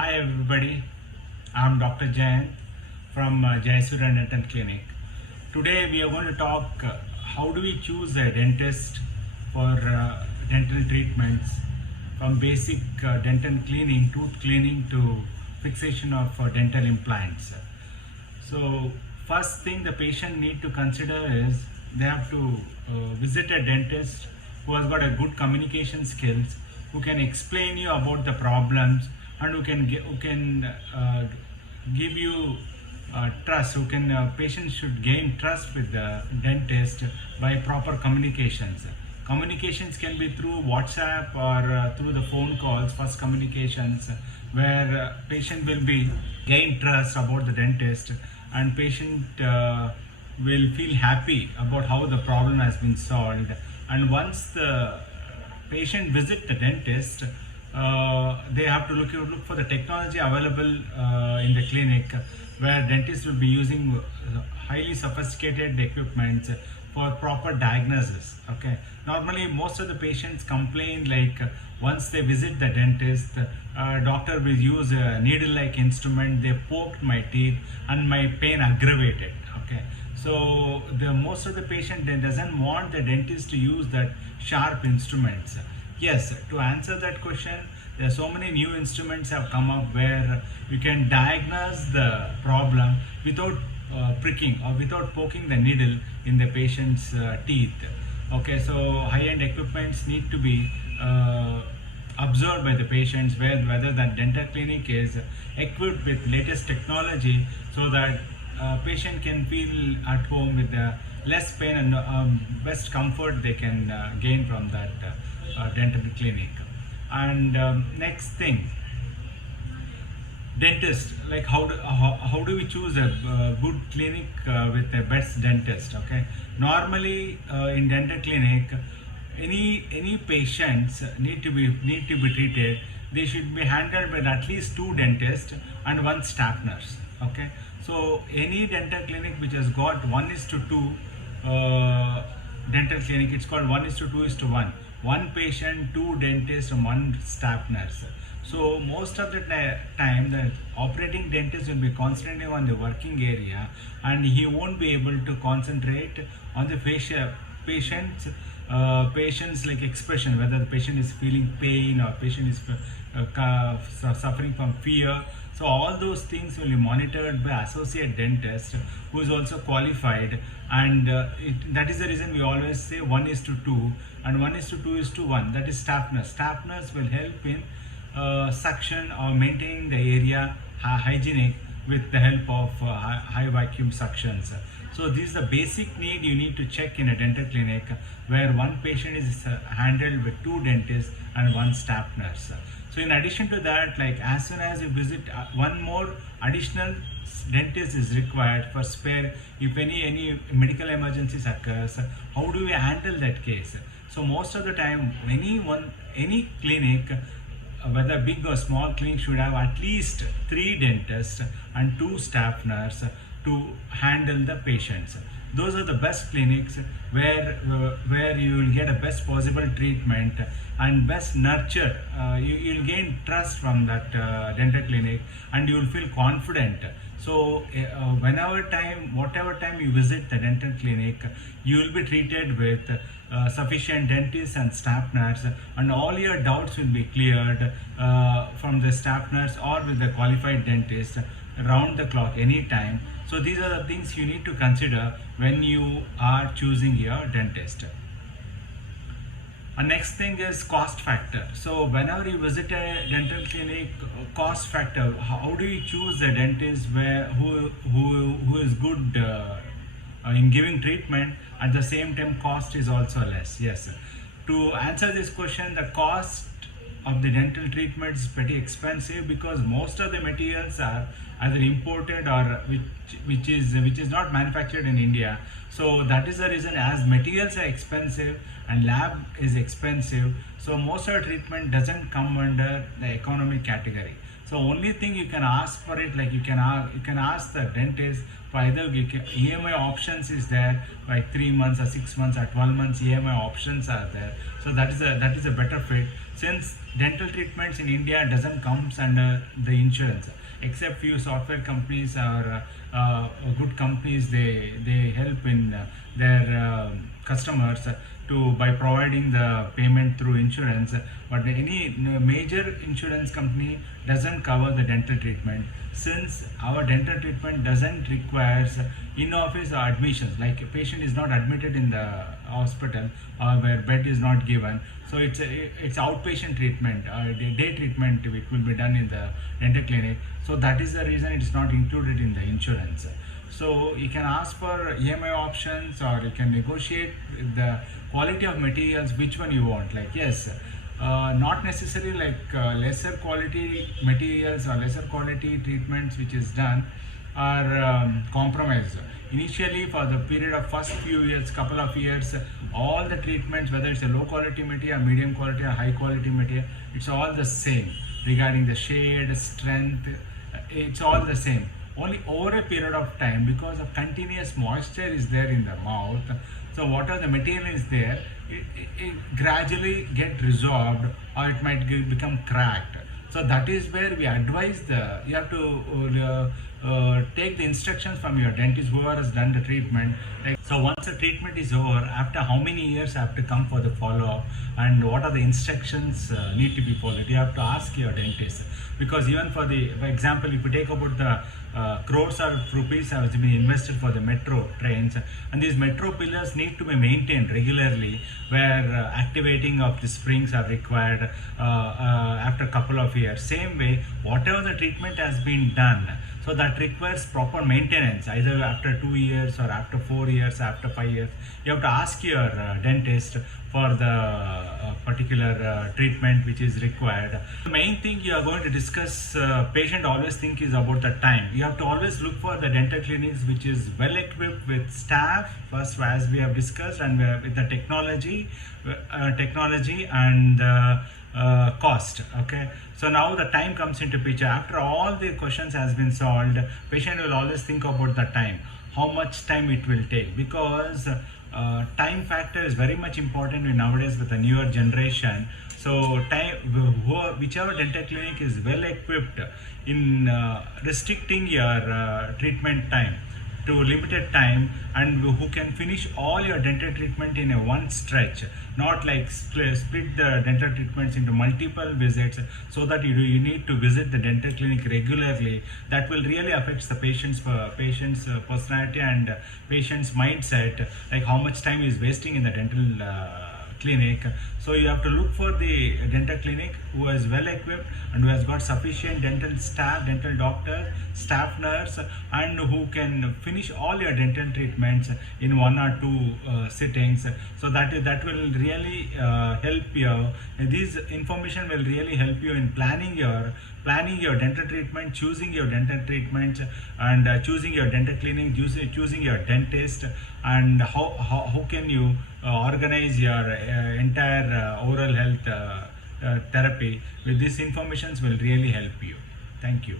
Hi everybody, I'm Dr. Jain from Jayasura Dental Clinic. Today we are going to talk how do we choose a dentist for dental treatments, from basic dental cleaning, tooth cleaning to fixation of dental implants. So first thing the patient need to consider is they have to visit a dentist who has got a good communication skills, who can explain you about the problems, and who can give you trust. Who can Patients should gain trust with the dentist by proper communications. Communications can be through WhatsApp or through the phone calls. First communications where patient will be gain trust about the dentist, and patient will feel happy about how the problem has been solved. And once the patient visit the dentist, they have to look for the technology available in the clinic, where dentists will be using highly sophisticated equipment for proper diagnosis. Okay, normally most of the patients complain like once they visit the dentist, doctor will use a needle like instrument, they poked my teeth and my pain aggravated. Okay, so the most of the patient then doesn't want the dentist to use that sharp instruments. Yes, to answer that question, there are so many new instruments have come up where you can diagnose the problem without pricking or without poking the needle in the patient's teeth. Okay, so high-end equipments need to be observed by the patients, whether that dental clinic is equipped with latest technology, so that patient can feel at home with less pain and best comfort they can gain from that dental clinic. And next thing, dentist, like how do we choose a good clinic with the best dentist? Okay, normally in dental clinic, any patients need to be treated, they should be handled by at least two dentists and one staff nurse. Okay, so any dental clinic which has got 1:2 dental clinic, it's called 1:2:1, one patient, two dentists and one staff nurse. So most of the time the operating dentist will be concentrating on the working area, and he won't be able to concentrate on the patient's like expression, whether the patient is feeling pain or patient is suffering from fear. So all those things will be monitored by associate dentist who is also qualified, and that is the reason we always say 1:2 and 1:2:1. That is staff nurse. Staff nurse will help in suction or maintaining the area hygienic with the help of high vacuum suctions. So this is the basic need you need to check in a dental clinic, where one patient is handled with two dentists and one staff nurse. So in addition to that, like as soon as you visit, one more additional dentist is required for spare if any medical emergencies occurs. How do we handle that case? So most of the time, any clinic, whether big or small clinic, should have at least three dentists and two staff nurse to handle the patients. Those are the best clinics where you will get a best possible treatment and best nurture. You'll gain trust from that dental clinic, and you will feel confident. So whatever time you visit the dental clinic, you will be treated with sufficient dentists and staff nurse, and all your doubts will be cleared from the staff nurse or with the qualified dentist round the clock anytime. So these are the things you need to consider when you are choosing your dentist. Next thing is cost factor. So whenever you visit a dental clinic, cost factor, how do you choose a dentist who is good in giving treatment, at the same time cost is also less? Yes, to answer this question, the cost of the dental treatment is pretty expensive, because most of the materials are either imported or which is not manufactured in India. So that is the reason, as materials are expensive and lab is expensive, so most of the treatment doesn't come under the economic category. So only thing you can ask for it, like you can ask the dentist for either EMI options is there, like 3 months or 6 months or 12 months EMI options are there. So that is a better fit, since dental treatments in India doesn't comes under the insurance, except few software companies or good companies. They help in their customers to by providing the payment through insurance, but any major insurance company doesn't cover the dental treatment, since our dental treatment doesn't requires in-office admissions, like a patient is not admitted in the hospital or where bed is not given. So it's outpatient treatment, day treatment which will be done in the dental clinic. So that is the reason it is not included in the insurance. So you can ask for EMI options, or you can negotiate the quality of materials, which one you want. Like, yes, not necessarily like lesser quality materials or lesser quality treatments which is done are compromised. Initially, for the period of first few years, couple of years, all the treatments, whether it's a low quality material, medium quality or high quality material, it's all the same regarding the shade, strength, it's all the same. Only over a period of time, because of continuous moisture is there in the mouth, so whatever the material is there, it gradually get resolved, or it might become cracked. So that is where we advise you have to take the instructions from your dentist, whoever has done the treatment. Like, so once the treatment is over, after how many years I have to come for the follow-up, and what are the instructions need to be followed, you have to ask your dentist. Because even for example, if you take about the crores of rupees has been invested for the metro trains, and these metro pillars need to be maintained regularly, where activating of the springs are required after a couple of years. Same way, whatever the treatment has been done, so that requires proper maintenance, either after 2 years or after 4 years, after 5 years. You have to ask your dentist for the particular treatment which is required. The main thing you are going to discuss, patient always think is about the time. You have to always look for the dental clinics which is well equipped with staff, first, as we have discussed, and with the technology and cost. Okay, so now the time comes into picture. After all the questions has been solved, patient will always think about the time, how much time it will take, because time factor is very much important in nowadays with the newer generation. So time, whichever dental clinic is well equipped in restricting your treatment time to limited time, and who can finish all your dental treatment in a one stretch, not like split the dental treatments into multiple visits, so that you need to visit the dental clinic regularly. That will really affect the patient's personality and patient's mindset, like how much time is wasting in the dental clinic. So you have to look for the dental clinic who is well equipped and who has got sufficient dental staff, dental doctor, staff nurse, and who can finish all your dental treatments in 1 or 2 sittings. So that will really help you. This information will really help you in planning your dental treatment, choosing your dental treatment, and choosing your dental clinic, choosing your dentist, and how can you organize your entire oral health therapy. With these informations will really help you. Thank you.